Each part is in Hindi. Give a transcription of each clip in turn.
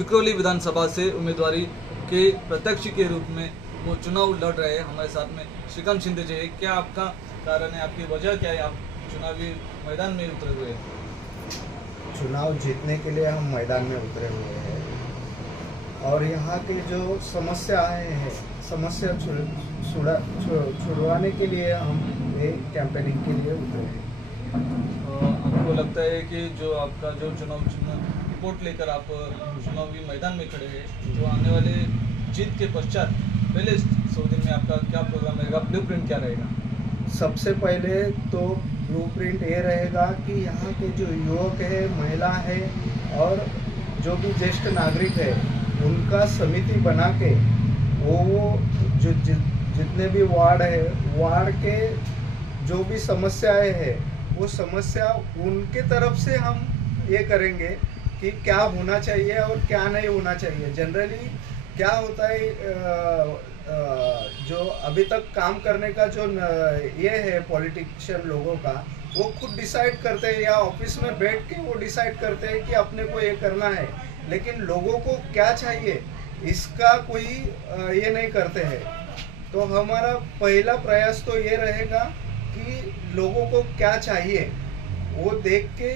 विक्रोली विधानसभा से उम्मीदवारी के प्रत्याशी के रूप में वो चुनाव लड़ रहे हैं। हमारे साथ में श्रीकांत शिंदे जी है। क्या आपका कारण है, आपकी वजह क्या है, आप चुनावी मैदान में उतरे हुए हैं? चुनाव जीतने के लिए हम मैदान में उतरे हुए हैं और यहाँ के जो समस्याएं हैं, समस्या छुड़वाने के लिए हम ये कैंपेनिंग के लिए उतरे हैं। आपको लगता है कि जो आपका जो चुनाव रिपोर्ट लेकर आप चुनावी मैदान में खड़े हैं, जो आने वाले जीत के पश्चात पहले 100 दिन में आपका क्या प्रोग्राम रहेगा, ब्लूप्रिंट क्या रहेगा? सबसे पहले तो ब्लूप्रिंट ये रहेगा कि यहाँ के जो युवक है, महिला है और जो भी ज्येष्ठ नागरिक है, उनका समिति बना के वो जो जितने भी वार्ड है, वार्ड के जो भी समस्याएं हैं, वो समस्या उनके तरफ से हम ये करेंगे कि क्या होना चाहिए और क्या नहीं होना चाहिए। जनरली क्या होता है, जो अभी तक काम करने का जो ये है पॉलिटिशियन लोगों का, वो खुद डिसाइड करते हैं या ऑफिस में बैठ के वो डिसाइड करते हैं कि अपने को ये करना है, लेकिन लोगों को क्या चाहिए इसका कोई ये नहीं करते हैं। तो हमारा पहला प्रयास तो ये रहेगा कि लोगों को क्या चाहिए वो देख के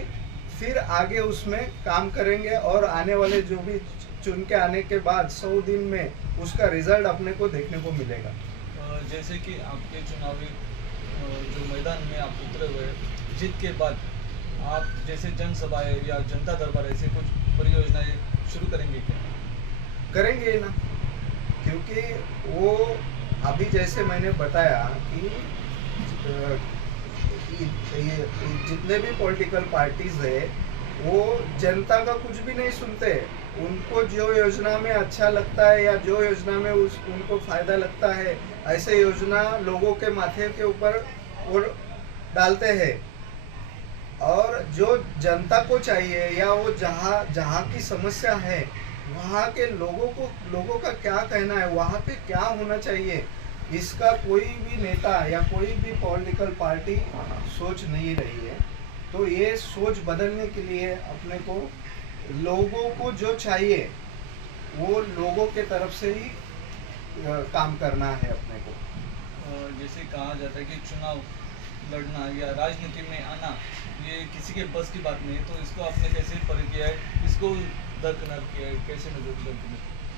फिर आगे उसमें काम करेंगे और आने वाले जो भी चुन के आने के बाद 100 दिन में उसका रिजल्ट अपने को देखने को मिलेगा। जैसे कि आपके चुनावी जो मैदान में आप उतरे हुए जीत के बाद आप जैसे जनसभाएं या जनता दरबार ऐसे कुछ परियोजनाएं शुरू करेंगे क्या? करेंगे ना, क्योंकि वो अभी जैसे मैंने बताया कि ये जितने भी पॉलिटिकल पार्टीज है वो जनता का कुछ भी नहीं सुनते। उनको जो योजना में अच्छा लगता है या जो योजना में उनको फायदा लगता है, ऐसे योजना लोगों के माथे के ऊपर वो डालते हैं। और जो जनता को चाहिए या वो जहाँ की समस्या है, वहाँ के लोगों का क्या कहना है, वहाँ पे क्या होना चाहिए, इसका कोई भी नेता या कोई भी पॉलिटिकल पार्टी सोच नहीं रही है। तो ये सोच बदलने के लिए अपने को लोगों को जो चाहिए वो लोगों के तरफ से ही काम करना है अपने को। जैसे कहा जाता है कि चुनाव लड़ना या राजनीति में आना ये किसी के बस की बात नहीं है, तो इसको आपने कैसे परिचय किया है, इसको दरकिनार किया है, कैसे नजर किया?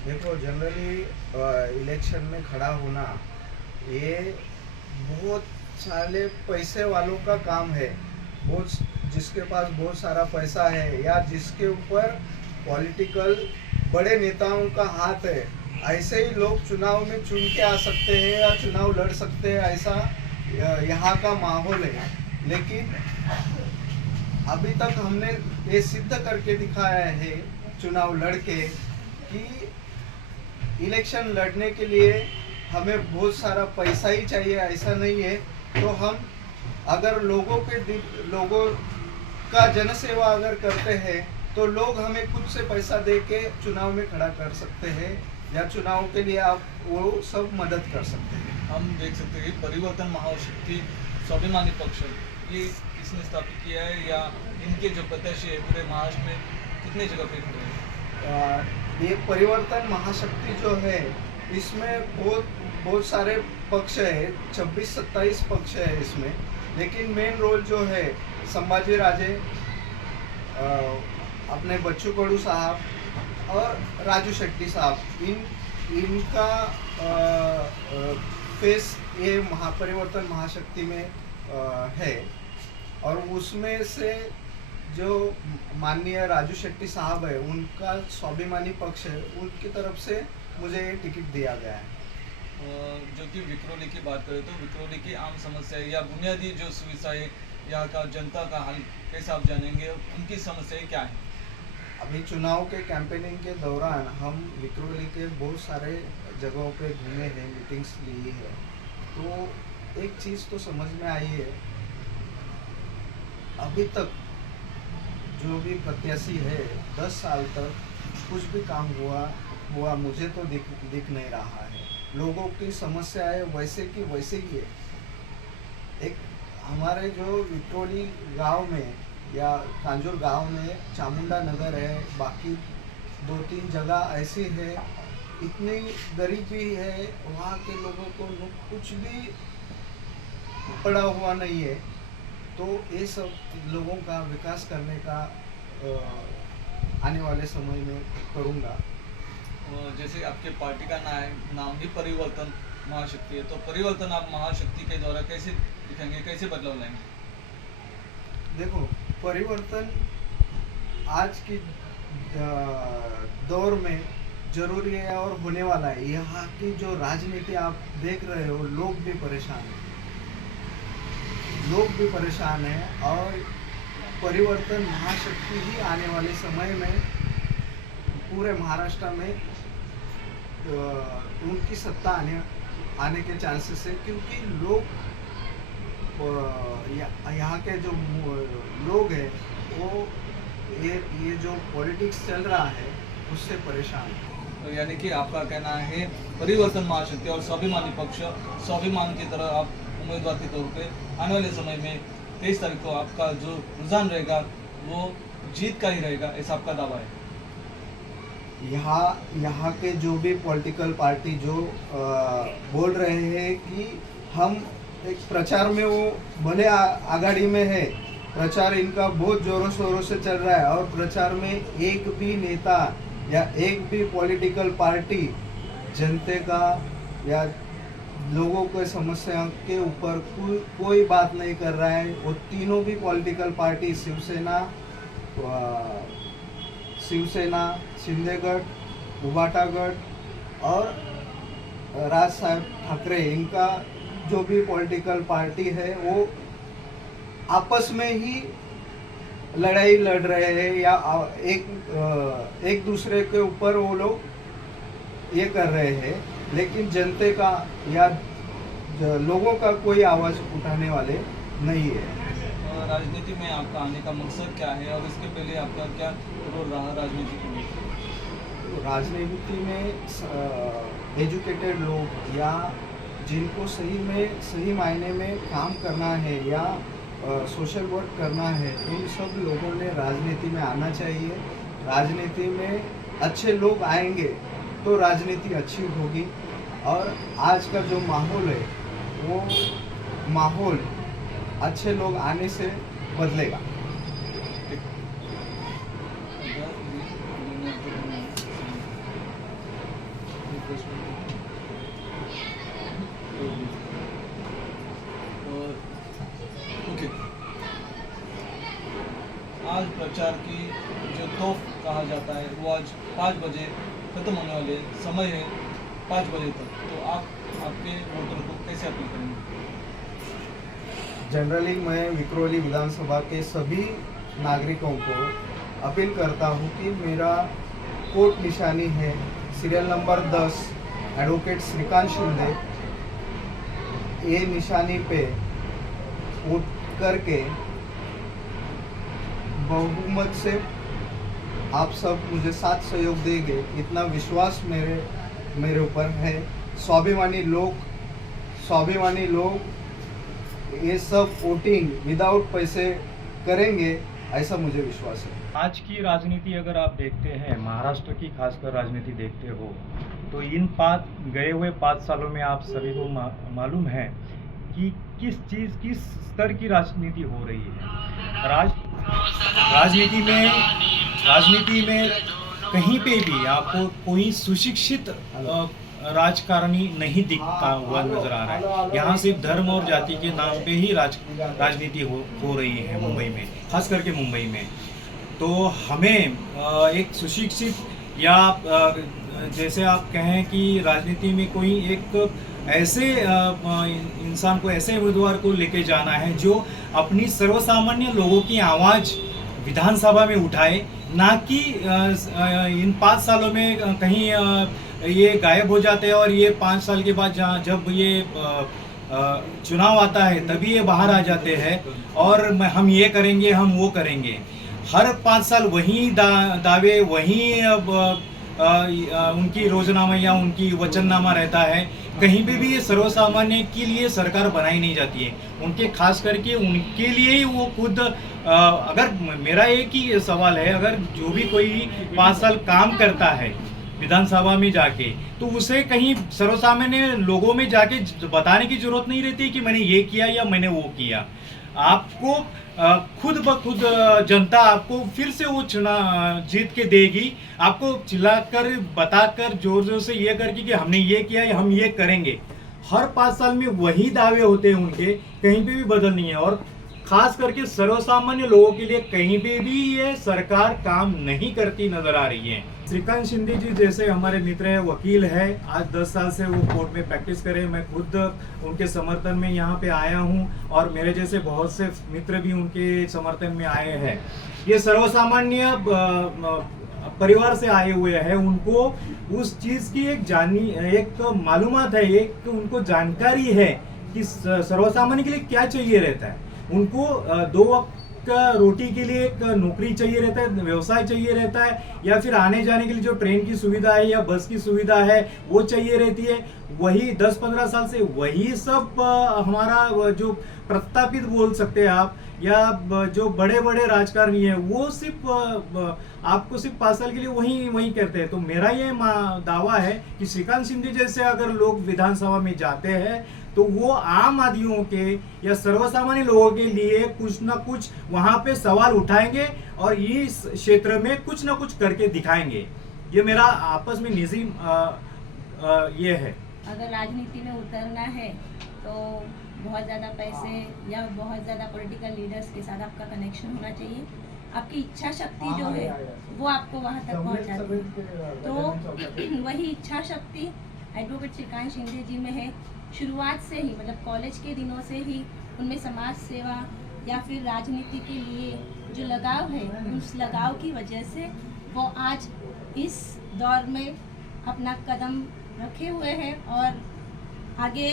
देखो, जनरली इलेक्शन में खड़ा होना ये बहुत सारे पैसे वालों का काम है। जिसके पास बहुत सारा पैसा है या जिसके ऊपर पॉलिटिकल बड़े नेताओं का हाथ है, ऐसे ही लोग चुनाव में चुन के आ सकते हैं या चुनाव लड़ सकते हैं, ऐसा यहाँ का माहौल है। लेकिन अभी तक हमने ये सिद्ध करके दिखाया है चुनाव लड़के कि इलेक्शन लड़ने के लिए हमें बहुत सारा पैसा ही चाहिए, ऐसा नहीं है। तो हम अगर लोगों का जनसेवा अगर करते हैं तो लोग हमें खुद से पैसा दे के चुनाव में खड़ा कर सकते हैं या चुनाव के लिए आप वो सब मदद कर सकते हैं। हम देख सकते हैं परिवर्तन महाशक्ति स्वाभिमानी पक्ष ये किसने स्थापित किया है या इनके जो प्रत्याशी है पूरे महाराष्ट्र में कितने जगह पे खड़े हैं? ये परिवर्तन महाशक्ति जो है इसमें बहुत सारे पक्ष है, 26-27 पक्ष है इसमें। लेकिन मेन रोल जो है संभाजी राजे, अपने बच्चू कडू साहब और राजू शेट्टी साहब, इनका फेस ये महापरिवर्तन महाशक्ति में है। और उसमें से जो माननीय राजू शेट्टी साहब है, उनका स्वाभिमानी पक्ष है, उनकी तरफ से मुझे ये टिकट दिया गया है। जो कि विक्रोली की बात करें तो विक्रोली की आम समस्याएं या बुनियादी जो सुविधाएं यहाँ का जनता का हाल कैसे आप जानेंगे, उनकी समस्याएं क्या है? अभी चुनाव के कैंपेनिंग के दौरान हम विक्रोली के बहुत सारे जगहों पे घूमे हैं, मीटिंग्स ली है। तो एक चीज़ तो समझ में आई है, अभी तक जो भी प्रत्याशी है 10 साल तक कुछ भी काम हुआ मुझे तो दिख नहीं रहा है। लोगों की समस्याएं वैसे की वैसे ही है। एक हमारे जो विक्रोली गांव में या कांजूर गांव में चामुंडा नगर है, बाकी दो तीन जगह ऐसी है, इतनी गरीबी है वहाँ के लोगों को, कुछ भी पड़ा हुआ नहीं है। तो ये सब लोगों का विकास करने का आने वाले समय में करूँगा। और जैसे आपके पार्टी का नाम ही परिवर्तन महाशक्ति है, तो परिवर्तन आप महाशक्ति के द्वारा कैसे दिखेंगे, कैसे बदलाव लाएंगे? देखो, परिवर्तन आज की दौर में जरूरी है और होने वाला है। यहाँ की जो राजनीति आप देख रहे हो, लोग भी परेशान हैं, लोग भी परेशान हैं। और परिवर्तन महाशक्ति ही आने वाले समय में पूरे महाराष्ट्र में उनकी सत्ता आने के चांसेस है, क्योंकि लोग यहाँ के जो लोग हैं वो ये जो पॉलिटिक्स चल रहा है उससे परेशान है। तो यानी कि आपका कहना है परिवर्तन महाशक्ति और स्वाभिमानी पक्ष, स्वाभिमान की तरह आप उम्मीदवार के तौर पे आने वाले समय में 23 तारीख को आपका जो रुझान रहेगा वो जीत का ही रहेगा, ऐसा आपका दावा है? यहाँ के जो भी पॉलिटिकल पार्टी जो बोल रहे हैं कि हम एक प्रचार में, वो भले आघाड़ी में है, प्रचार इनका बहुत जोरों शोरों से चल रहा है, और प्रचार में एक भी नेता या एक भी पॉलिटिकल पार्टी जनते का या लोगों के समस्या के ऊपर कोई बात नहीं कर रहा है। वो तीनों भी पॉलिटिकल पार्टी शिवसेना, शिंदे गट, उबाटा गट और राज साहब ठाकरे, इनका जो भी पॉलिटिकल पार्टी है वो आपस में ही लड़ाई लड़ रहे हैं, या एक दूसरे के ऊपर वो लोग ये कर रहे हैं, लेकिन जनते का या लोगों का कोई आवाज़ उठाने वाले नहीं है। राजनीति में आपका आने का मकसद क्या है और इसके पहले आपका क्या रोल रहा राजनीति के लिए? राजनीति में एजुकेटेड लोग या जिनको सही मायने में काम करना है या सोशल वर्क करना है, इन सब लोगों ने राजनीति में आना चाहिए। राजनीति में अच्छे लोग आएंगे तो राजनीति अच्छी होगी, और आज का जो माहौल है वो माहौल अच्छे लोग आने से बदलेगा। ओके, आज प्रचार की जो तोफ कहा जाता है वो आज 5 बजे खत्म होने वाले समय है, 5 बजे तक। तो आप आपके वोटर को कैसे अपील करेंगे? जनरली मैं विक्रोली विधानसभा के सभी नागरिकों को अपील करता हूँ कि मेरा कोर्ट निशानी है serial number 10 advocate Shrikant Shinde, ये निशानी पे वोट करके बहुमत से आप सब मुझे साथ सहयोग देंगे, इतना विश्वास मेरे ऊपर है। स्वाभिमानी लोग ये सब वोटिंग विदाउट पैसे करेंगे, ऐसा मुझे विश्वास है। आज की राजनीति अगर आप देखते हैं, महाराष्ट्र की खासकर राजनीति देखते हो, तो इन गए हुए 5 सालों में आप सभी को मालूम है कि किस स्तर की राजनीति हो रही है। राजनीति में कहीं पे भी आपको कोई सुशिक्षित राजकारणी नहीं दिखता हुआ नजर आ रहा है। यहाँ सिर्फ धर्म और जाति के नाम पे ही राजनीति हो रही है मुंबई में, खास करके मुंबई में। तो हमें एक सुशिक्षित या जैसे आप कहें कि राजनीति में कोई एक ऐसे इंसान को, ऐसे उम्मीदवार को लेके जाना है जो अपनी सर्वसामान्य लोगों की आवाज़ विधानसभा में उठाए, ना कि इन 5 सालों में कहीं ये गायब हो जाते हैं और ये 5 साल के बाद जब ये चुनाव आता है तभी ये बाहर आ जाते हैं और हम ये करेंगे, हम वो करेंगे। हर 5 साल वही दावे, वही उनकी रोजनामा या उनकी वचननामा रहता है कहीं पे भी ये सर्वसामान्य के लिए सरकार बनाई नहीं जाती है। उनके खास करके उनके लिए ही वो खुद अगर मेरा एक ही सवाल है, अगर जो भी कोई 5 साल काम करता है विधानसभा में जाके, तो उसे कहीं सर्वसामान्य लोगों में जाके बताने की जरूरत नहीं रहती कि मैंने ये किया या मैंने वो किया। आपको खुद ब खुद जनता आपको फिर से वो जीत के देगी। आपको चिल्लाकर बताकर जोर जोर से ये करके कि हमने ये किया या हम ये करेंगे। हर 5 साल में वही दावे होते हैं उनके, कहीं पे भी बदल नहीं है। और खास करके सर्वसामान्य लोगों के लिए कहीं पे भी ये सरकार काम नहीं करती नजर आ रही है। श्रीकांत शिंदे जी जैसे हमारे मित्र है, वकील है, आज 10 साल से वो कोर्ट में प्रैक्टिस करे। मैं खुद उनके समर्थन में यहाँ पे आया हूँ और मेरे जैसे बहुत से मित्र भी उनके समर्थन में आए हैं। ये सर्वसामान्य परिवार से आए हुए हैं, उनको उस चीज की एक मालूमात है, एक उनको जानकारी है कि सर्वसामान्य के लिए क्या चाहिए रहता है। उनको 2 वक्त का रोटी के लिए एक नौकरी चाहिए रहता है, व्यवसाय चाहिए रहता है, या फिर आने जाने के लिए जो ट्रेन की सुविधा है या बस की सुविधा है वो चाहिए रहती है। वही 10-15 साल से वही सब हमारा जो प्रस्थापित बोल सकते हैं आप, या जो बड़े बड़े राजकारणी है वो सिर्फ आपको सिर्फ 5 साल के लिए वही करते हैं। तो मेरा ये दावा है कि श्रीकांत शिंदे जैसे अगर लोग विधानसभा में जाते हैं तो वो आम आदमियों के या सर्वसामान्य लोगों के लिए कुछ ना कुछ वहां पे सवाल उठाएंगे और इस क्षेत्र में कुछ ना कुछ करके दिखाएंगे। ये मेरा आपस में निजी ये है। अगर राजनीति में उतरना है तो बहुत ज़्यादा पैसे या बहुत ज़्यादा पॉलिटिकल लीडर्स के साथ आपका कनेक्शन होना चाहिए। आपकी इच्छा शक्ति जो है वो आपको वहाँ तक पहुँचाती है। तो वही इच्छा शक्ति एडवोकेट श्रीकांत शिंदे जी में है। शुरुआत से ही, मतलब कॉलेज के दिनों से ही उनमें समाज सेवा या फिर राजनीति के लिए जो लगाव है, उस लगाव की वजह से वो आज इस दौर में अपना कदम रखे हुए हैं और आगे,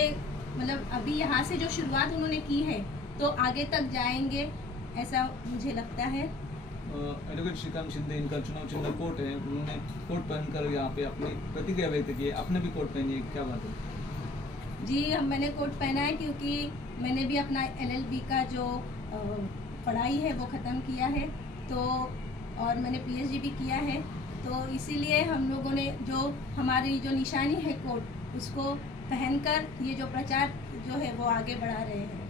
मतलब अभी यहाँ से जो शुरुआत उन्होंने की है तो आगे तक जाएंगे, ऐसा मुझे लगता है। एडवोकेट श्रीकांत शिंदे, इनका चुनाव चिन्ह कोट है, उन्होंने कोट पहनकर यहाँ पे अपनी प्रतिक्रिया व्यक्त की है। आपने भी कोट पहनी है, क्या बात है? जी, मैंने कोट पहना है क्योंकि मैंने भी अपना LLB का जो पढ़ाई है वो ख़त्म किया है, तो और मैंने PhD भी किया है, तो इसीलिए हम लोगों ने जो हमारी जो निशानी है कोट, उसको पहनकर ये जो प्रचार जो है वो आगे बढ़ा रहे हैं।